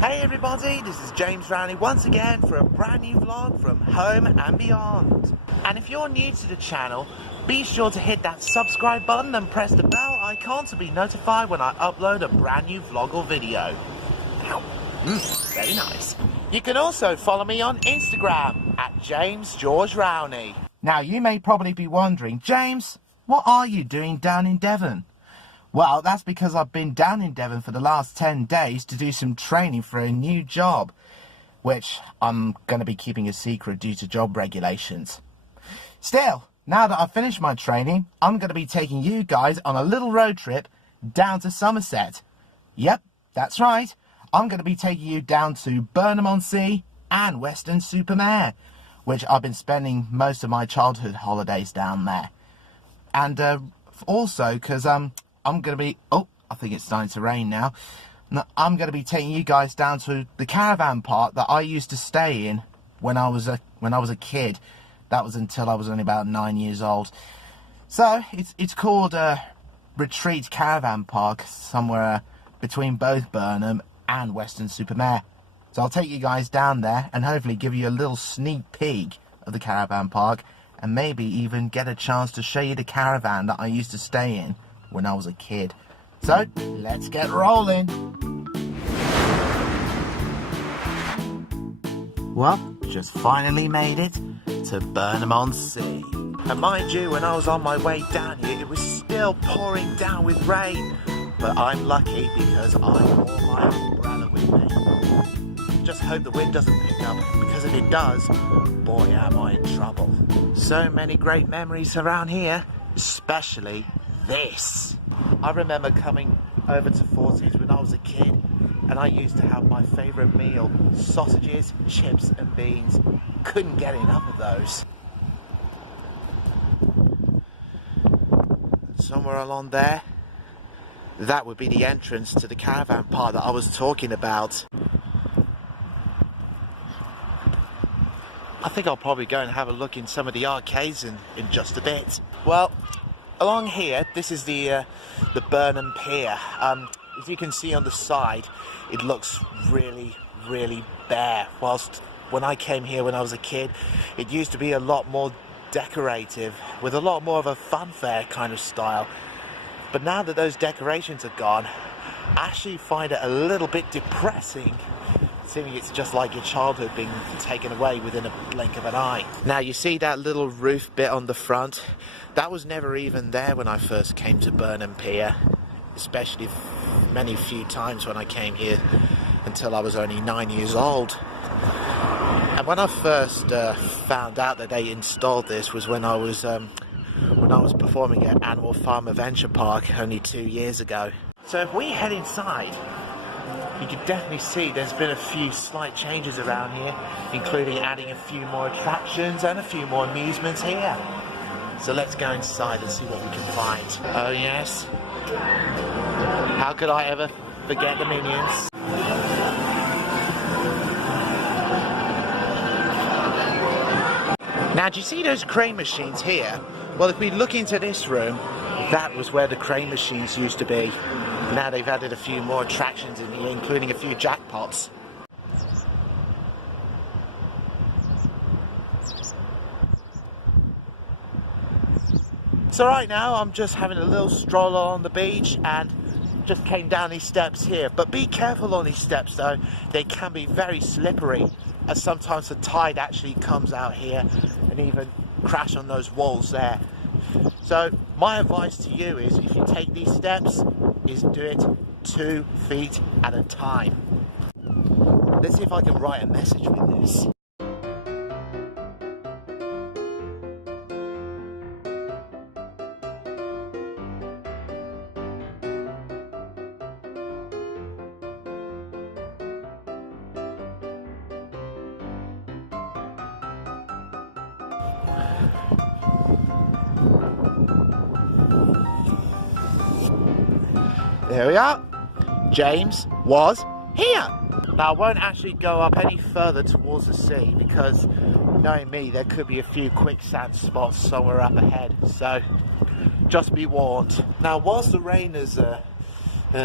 Hey everybody, this is James Rowney once again for a brand new vlog from home and beyond. And if you're new to the channel, be sure to hit that subscribe button and press the bell icon to be notified when I upload a brand new vlog or video. Ow. Very nice. You can also follow me on Instagram at James George Rowney. Now you may probably be wondering, James, what are you doing down in Devon? Well, that's because I've been down in Devon for the last 10 days to do some training for a new job, which I'm going to be keeping a secret due to job regulations. Still, now that I've finished my training, I'm going to be taking you guys on a little road trip down to Somerset. Yep, that's right. I'm going to be taking you down to Burnham-on-Sea and Weston-Super-Mare, which I've been spending most of my childhood holidays down there. And also because I'm going to be... Oh, I think it's starting to rain now. I'm going to be taking you guys down to the caravan park that I used to stay in when I was a kid. That was until I was only about 9 years old. So, it's called Retreat Caravan Park, somewhere between both Burnham and Weston-Super-Mare. So I'll take you guys down there and hopefully give you a little sneak peek of the caravan park and maybe even get a chance to show you the caravan that I used to stay in when I was a kid. So, let's get rolling. Well, just finally made it to Burnham-on-Sea. And mind you, when I was on my way down here, it was still pouring down with rain. But I'm lucky because I wore my umbrella with me. Just hope the wind doesn't pick up, because if it does, boy am I in trouble. So many great memories around here, especially this. I remember coming over to Forties when I was a kid, and I used to have my favourite meal, sausages, chips and beans. Couldn't get enough of those. Somewhere along there, that would be the entrance to the caravan park that I was talking about. I think I'll probably go and have a look in some of the arcades in just a bit. Well, along here, this is the Burnham Pier. As you can see on the side, it looks really, really bare. Whilst when I came here when I was a kid, it used to be a lot more decorative, with a lot more of a funfair kind of style. But now that those decorations are gone, I actually find it a little bit depressing, seeing it's just like your childhood being taken away within a blink of an eye. Now you see that little roof bit on the front? That was never even there when I first came to Burnham Pier, especially many few times when I came here until I was only 9 years old. And when I first found out that they installed this was when I was performing at Animal Farm Adventure Park only 2 years ago. So if we head inside, you can definitely see there's been a few slight changes around here, including adding a few more attractions and a few more amusements here. So let's go inside and see what we can find. Oh yes. How could I ever forget the Minions? Now, do you see those crane machines here? Well, if we look into this room, that was where the crane machines used to be. Now they've added a few more attractions in here, including a few jackpots. So right now, I'm just having a little stroll along the beach and just came down these steps here. But be careful on these steps though, they can be very slippery, as sometimes the tide actually comes out here and even crash on those walls there. So my advice to you is, if you take these steps, is do it 2 feet at a time. Let's see if I can write a message with this. There we are. James was here. Now I won't actually go up any further towards the sea because, knowing me, there could be a few quicksand spots somewhere up ahead. So just be warned. Now whilst the rain has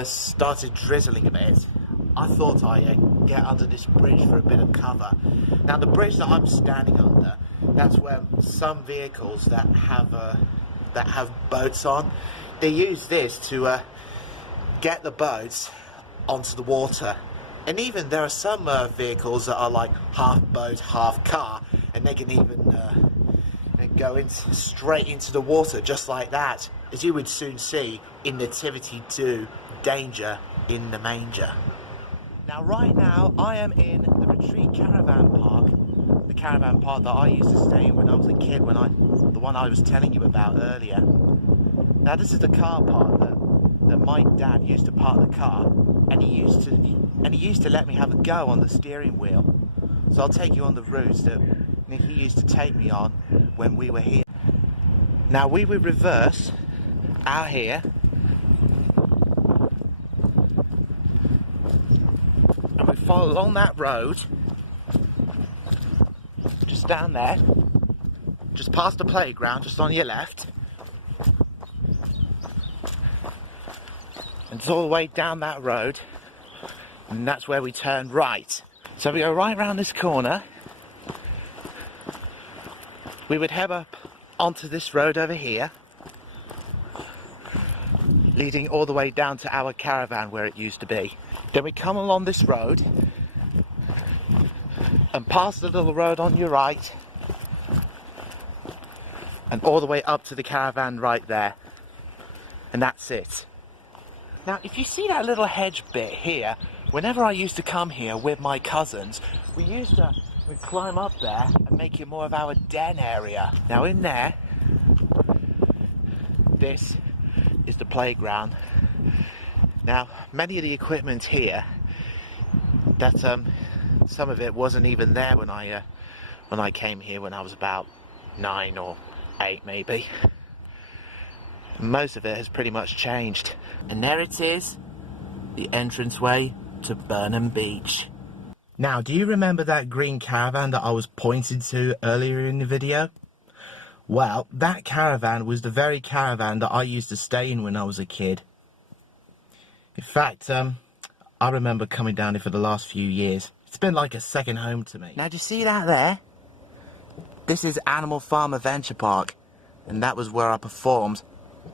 started drizzling a bit, I thought I'd get under this bridge for a bit of cover. Now the bridge that I'm standing under, that's where some vehicles that have boats on, they use this to get the boats onto the water. And even there are some vehicles that are like half boat, half car, and they can even go straight into the water just like that, as you would soon see in Nativity 2, Danger in the Manger. Now right now I am in the Retreat Caravan Park, the caravan park that I used to stay in when I was a kid, the one I was telling you about earlier. Now this is the car park that my dad used to park the car, and he used to let me have a go on the steering wheel. So I'll take you on the routes that he used to take me on when we were here. Now we would reverse out here, and we follow along that road, just down there, just past the playground, just on your left. And it's all the way down that road, and that's where we turn right. So we go right round this corner. We would head up onto this road over here, leading all the way down to our caravan where it used to be. Then we come along this road and past the little road on your right, and all the way up to the caravan right there. And that's it. Now if you see that little hedge bit here, whenever I used to come here with my cousins, we'd climb up there and make it more of our den area. Now in there, this is the playground. Now many of the equipment here, that some of it wasn't even there when I came here when I was about 9 or 8 maybe. Most of it has pretty much changed. And there it is, the entranceway to Burnham Beach. Now, do you remember that green caravan that I was pointing to earlier in the video? Well, that caravan was the very caravan that I used to stay in when I was a kid. In fact, I remember coming down here for the last few years. It's been like a second home to me. Now, do you see that there? This is Animal Farm Adventure Park, and that was where I performed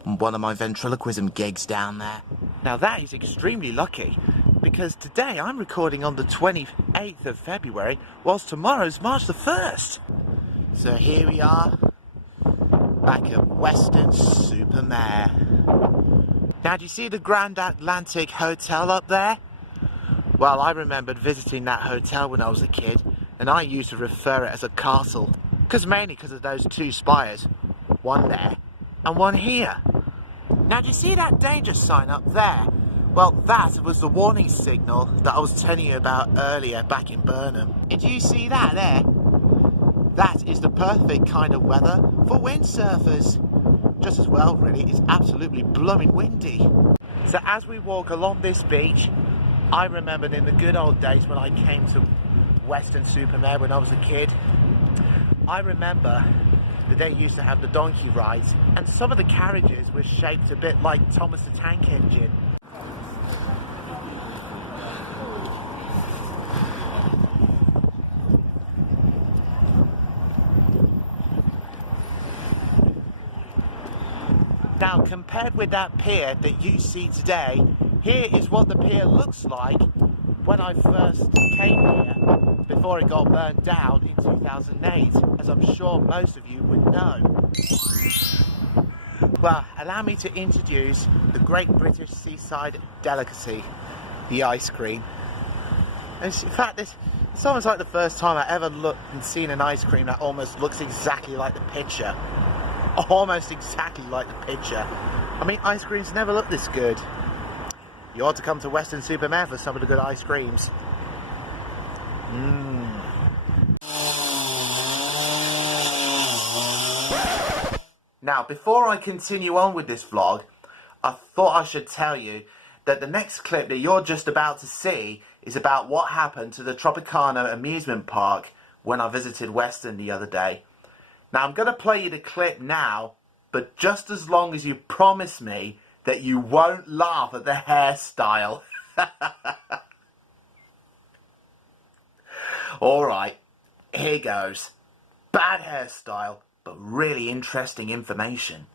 on one of my ventriloquism gigs down there. Now that is extremely lucky, because today I'm recording on the 28th of February, whilst tomorrow's March the 1st. So here we are, back at Weston-Super-Mare. Now do you see the Grand Atlantic Hotel up there? Well, I remembered visiting that hotel when I was a kid, and I used to refer it as a castle, mainly because of those 2 spires, one there and one here. Now do you see that danger sign up there? Well, that was the warning signal that I was telling you about earlier back in Burnham. And do you see that there? That is the perfect kind of weather for windsurfers. Just as well, really, it's absolutely blooming windy. So as we walk along this beach, I remembered in the good old days when I came to Weston-Super-Mare when I was a kid. I remember that they used to have the donkey rides, and some of the carriages were shaped a bit like Thomas the Tank Engine. Now, compared with that pier that you see today, here is what the pier looks like when I first came here, before it got burnt down in 2008, as I'm sure most of you would know. Well, allow me to introduce the great British seaside delicacy, the ice cream. And in fact, it's almost like the first time I ever looked and seen an ice cream that almost looks exactly like the picture. Almost exactly like the picture. I mean, ice creams never look this good. You ought to come to Weston-Super-Mare for some of the good ice creams. Now, before I continue on with this vlog, I thought I should tell you that the next clip that you're just about to see is about what happened to the Tropicana amusement park when I visited Weston the other day. Now, I'm going to play you the clip now, but just as long as you promise me that you won't laugh at the hairstyle. Alright, here goes. Bad hairstyle, but really interesting information.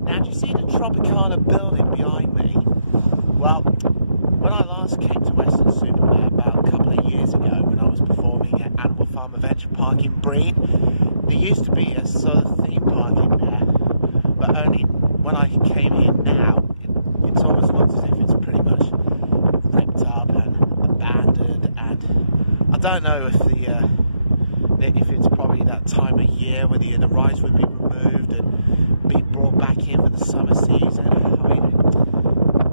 Now, do you see the Tropicana building behind me? Well, when I last came to Weston-Super-Mare about a couple of years ago, when I was performing at Animal Farm Adventure Park in Breen, there used to be a sort of theme park in there, but only when I came here now, it's almost looks as if it's pretty much ripped up and abandoned, and I don't know if it's probably that time of year where the rides would be removed and be brought back in for the summer season. I mean,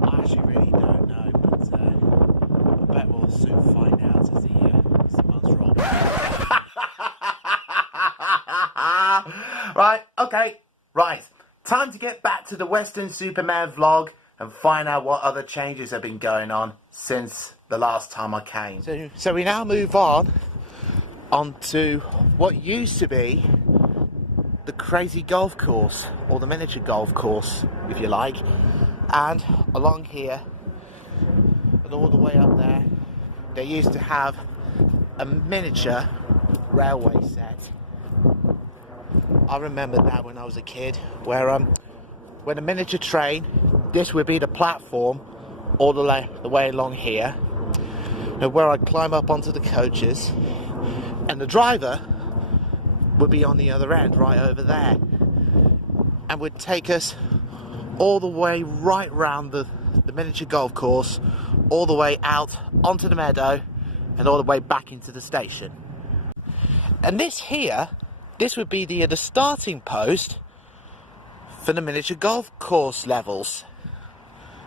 I actually really don't know, but I bet we'll soon find out as the months roll. Right, okay, right. Time to get back to the Weston-Super-Mare vlog and find out what other changes have been going on since the last time I came. So we now move onto what used to be the crazy golf course, or the miniature golf course, if you like. And along here, and all the way up there, they used to have a miniature railway set. I remember that when I was a kid, where when a miniature train, this would be the platform all the way along here, and where I'd climb up onto the coaches, and the driver would be on the other end, right over there, and would take us all the way right round the miniature golf course, all the way out onto the meadow, and all the way back into the station. And this would be the starting post for the miniature golf course levels.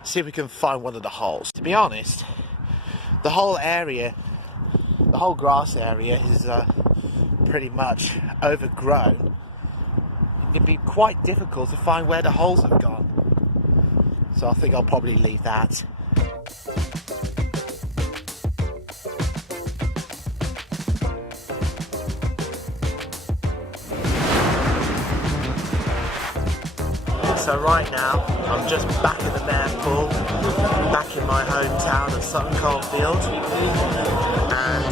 See if we can find one of the holes. To be honest, the whole grass area is pretty much overgrown. It'd be quite difficult to find where the holes have gone. So I think I'll probably leave that. So right now, I'm just back in the Mare Pool, back in my hometown of Sutton Coldfield, and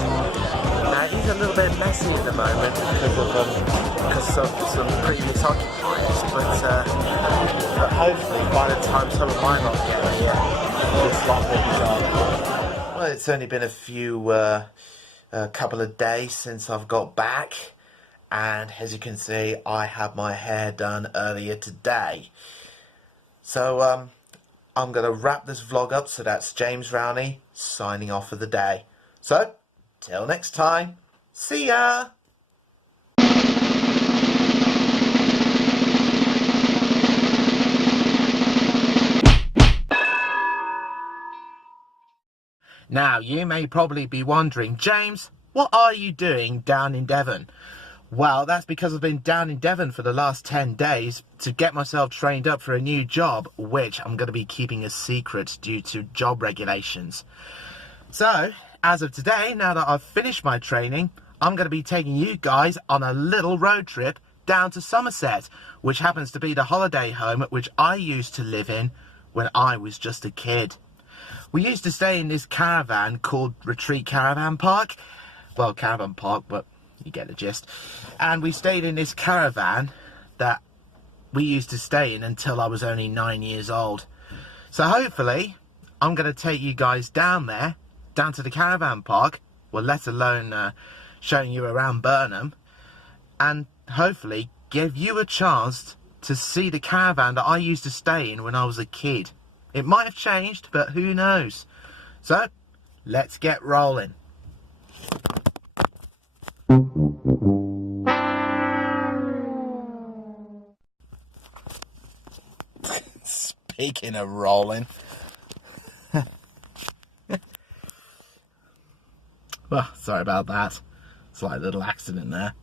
now it is a little bit messy at the moment because of some previous occupiers, but hopefully by the time some of mine lot get here, this lot will be gone. Well, it's only been a couple of days since I've got back. And as you can see, I had my hair done earlier today. So I'm going to wrap this vlog up. So that's James Rowney signing off for the day. So, till next time, see ya! Now, you may probably be wondering, James, what are you doing down in Devon? Well, that's because I've been down in Devon for the last 10 days to get myself trained up for a new job, which I'm going to be keeping a secret due to job regulations. So, as of today, now that I've finished my training, I'm going to be taking you guys on a little road trip down to Somerset, which happens to be the holiday home which I used to live in when I was just a kid. We used to stay in this caravan called Retreat Caravan Park. Well, caravan park, but you get the gist. And we stayed in this caravan that we used to stay in until I was only 9 years old. So hopefully, I'm going to take you guys down there, down to the caravan park, well, let alone showing you around Burnham, and hopefully give you a chance to see the caravan that I used to stay in when I was a kid. It might have changed, but who knows? So, let's get rolling. Speaking of rolling. Well, sorry about that. Slight little accident there.